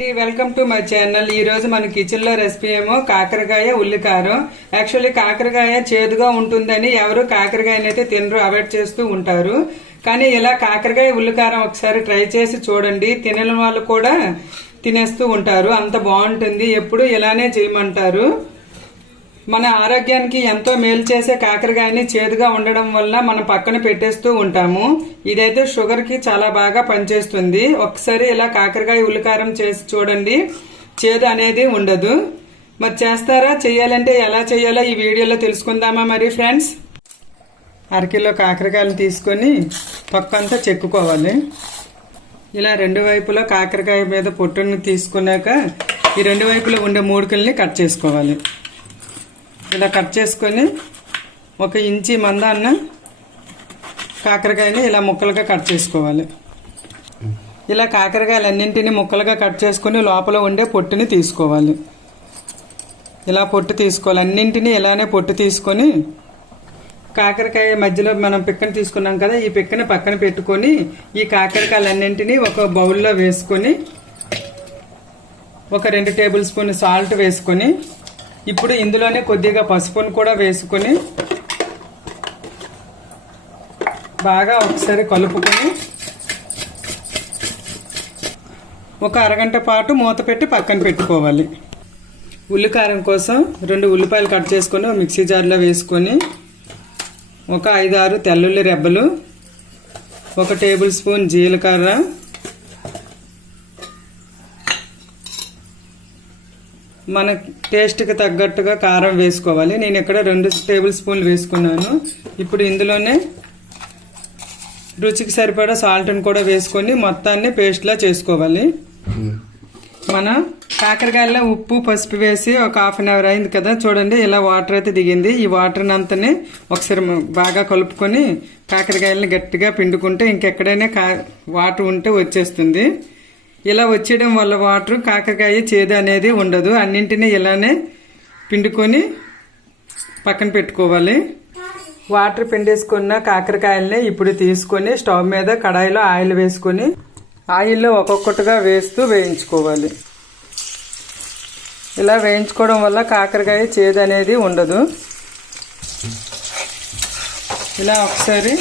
అండి. Welcome to my channel ఈ రోజు మన కిచెన్లో రెసిపీ ఏమో కాకరకాయ ఉల్లికారం. యాక్చువల్లీ కాకరకాయ చేదుగా ఉంటుందని ఎవరు కాకరకాయనైతే తినరు అవాయిడ్ చేస్తూ ఉంటారు. కానీ ఇలా కాకరకాయ ఉల్లికారం ఒకసారి ట్రై చేసి చూడండి. తినని వాళ్ళు కూడా తినేస్తూ ఉంటారు. అంత బాగుంటుంది. ఎప్పుడు ఇలానే చేయమంటారు. మన ఆరోగ్యానికి ఎంతో మేలు చేసే కాకరకాయని చేదుగా ఉండడం వల్ల మనం పక్కన పెట్టేస్తూ ఉంటాము. ఇదైతే షుగర్కి చాలా బాగా పనిచేస్తుంది. ఒకసారి ఇలా కాకరకాయ ఉల్లికారం చేసి చూడండి. చేదు అనేది ఉండదు. మరి చేస్తారా? చేయాలంటే ఎలా చేయాలో ఈ వీడియోలో తెలుసుకుందామా మరి ఫ్రెండ్స్? అరకిలో కాకరకాయలు తీసుకొని పక్కంతా చెక్కుకోవాలి. ఇలా రెండు వైపులా కాకరకాయ మీద పొట్టును తీసుకున్నాక ఈ రెండు వైపులో ఉండే మూడుకల్ని కట్ చేసుకోవాలి. ఇలా కట్ చేసుకొని ఒక ఇంచి మందాన్న కాకరకాయని ఇలా ముక్కలుగా కట్ చేసుకోవాలి. ఇలా కాకరకాయలు అన్నింటినీ ముక్కలుగా కట్ చేసుకొని లోపల ఉండే పొట్టుని తీసుకోవాలి. ఇలా పొట్టు తీసుకోవాలి. అన్నింటినీ ఇలానే పొట్టు తీసుకొని కాకరకాయ మధ్యలో మనం పిక్కని తీసుకున్నాం కదా ఈ పిక్కని పక్కన పెట్టుకొని ఈ కాకరకాయలన్నింటినీ ఒక బౌల్లో వేసుకొని ఒక రెండు టేబుల్ స్పూన్ సాల్ట్ వేసుకొని ఇప్పుడు ఇందులోనే కొద్దిగా పసుపును కూడా వేసుకొని బాగా ఒకసారి కలుపుకొని ఒక అరగంట పాటు మూత పెట్టి పక్కన పెట్టుకోవాలి. ఉల్లికారం కోసం రెండు ఉల్లిపాయలు కట్ చేసుకొని మిక్సీ జార్లో వేసుకొని ఒక ఐదు ఆరు తెల్లుల్లి రెబ్బలు ఒక టేబుల్ స్పూన్ జీలకర్ర మన టేస్ట్కి తగ్గట్టుగా కారం వేసుకోవాలి. నేను ఇక్కడ రెండు టేబుల్ స్పూన్లు వేసుకున్నాను. ఇప్పుడు ఇందులోనే రుచికి సరిపడా సాల్ట్ని కూడా వేసుకొని మొత్తాన్ని పేస్ట్లా చేసుకోవాలి. మన కాకరకాయల్లో ఉప్పు పసుపు వేసి ఒక హాఫ్ అన్ అవర్ అయింది కదా. చూడండి ఇలా వాటర్ అయితే దిగింది. ఈ వాటర్ని అంతనే ఒకసారి బాగా కలుపుకొని కాకరకాయలని గట్టిగా పిండుకుంటే ఇంకెక్కడైనా కా వాటర్ ఉంటే వచ్చేస్తుంది. ఇలా వచ్చేయడం వల్ల వాటర్ కాకరకాయ చేదు అనేది ఉండదు. అన్నింటినీ ఇలానే పిండుకొని పక్కన పెట్టుకోవాలి. వాటర్ పిండేసుకున్న కాకరకాయల్ని ఇప్పుడు తీసుకొని స్టవ్ మీద కడాయిలో ఆయిల్ వేసుకొని ఆయిల్లో ఒక్కొక్కటిగా వేస్తూ వేయించుకోవాలి. ఇలా వేయించుకోవడం వల్ల కాకరకాయ చేదు అనేది ఉండదు. ఇలా ఒకసారి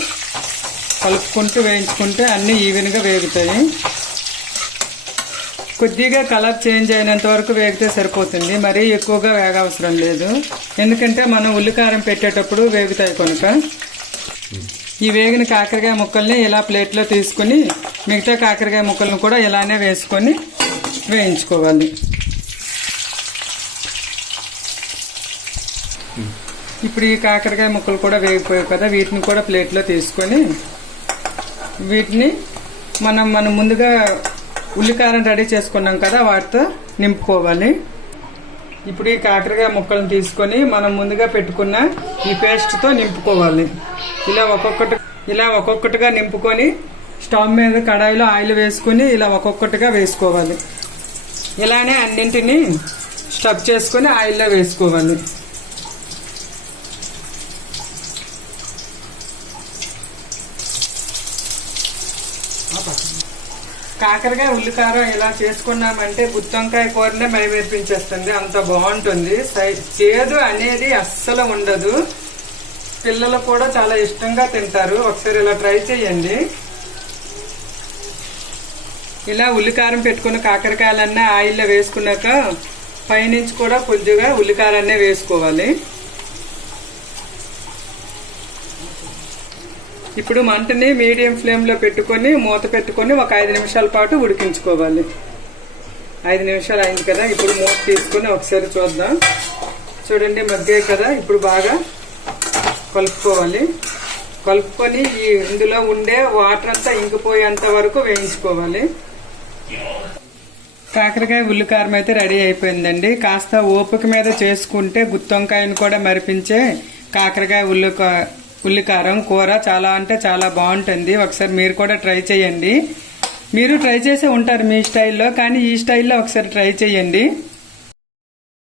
కలుపుకుంటూ వేయించుకుంటే అన్నీ ఈవెన్గా వేగుతాయి. కొద్దిగా కలర్ చేంజ్ అయినంత వరకు వేగితే సరిపోతుంది. మరీ ఎక్కువగా వేగవసరం లేదు. ఎందుకంటే మనం ఉల్లికారం పెట్టేటప్పుడు వేగుతాయి కనుక. ఈ వేగిన కాకరకాయ ముక్కల్ని ఇలా ప్లేట్లో తీసుకుని మిగతా కాకరకాయ ముక్కలను కూడా ఇలానే వేసుకొని వేయించుకోవాలి. ఇప్పుడు ఈ కాకరకాయ ముక్కలు కూడా వేగిపోయాయి కదా వీటిని కూడా ప్లేట్లో తీసుకొని వీటిని మనం మనం ముందుగా ఉల్లికారం రెడీ చేసుకున్నాం కదా వాటితో నింపుకోవాలి. ఇప్పుడు ఈ కాకరకాయ ముక్కలను తీసుకొని మనం ముందుగా పెట్టుకున్న ఈ పేస్ట్తో నింపుకోవాలి. ఇలా ఒక్కొక్కటి ఇలా ఒక్కొక్కటిగా నింపుకొని స్టవ్ మీద కడాయిలో ఆయిల్ వేసుకొని ఇలా ఒక్కొక్కటిగా వేసుకోవాలి. ఇలానే అన్నింటినీ స్టఫ్ చేసుకొని ఆయిల్లో వేసుకోవాలి. కాకరకాయ ఉల్లికారం ఇలా చేసుకున్నామంటే గుత్తొంకాయ కూరనే మైమేర్పించేస్తుంది అంత బాగుంటుంది. చేదు అనేది అస్సలు ఉండదు. పిల్లలు కూడా చాలా ఇష్టంగా తింటారు. ఒకసారి ఇలా ట్రై చేయండి. ఇలా ఉల్లికారం పెట్టుకున్న కాకరకాయలన్నీ ఆయిల్లో వేసుకున్నాక పైనుంచి కూడా కొద్దిగా ఉల్లికారాన్నే వేసుకోవాలి. ఇప్పుడు మంటని మీడియం ఫ్లేమ్లో పెట్టుకొని మూత పెట్టుకొని ఒక ఐదు నిమిషాల పాటు ఉడికించుకోవాలి. ఐదు నిమిషాలు అయింది కదా ఇప్పుడు మూత తీసుకొని ఒకసారి చూద్దాం. చూడండి మగ్గాయి కదా ఇప్పుడు బాగా కలుపుకోవాలి. కలుపుకొని ఈ ఇందులో ఉండే వాటర్ అంతా ఇంకిపోయేంత వరకు వేయించుకోవాలి. కాకరకాయ ఉల్లికారం అయితే రెడీ అయిపోయిందండి. కాస్త ఓపిక మీద చేసుకుంటే గుత్తొంకాయను కూడా మరిపించే కాకరకాయ ఉల్లి ఉల్లికారం కూర చాలా అంటే చాలా బాగుంటుంది. ఒకసారి మీరు కూడా ట్రై చేయండి. మీరు ట్రై చేసే ఉంటారు మీ స్టైల్లో కానీ ఈ స్టైల్లో ఒకసారి ట్రై చేయండి.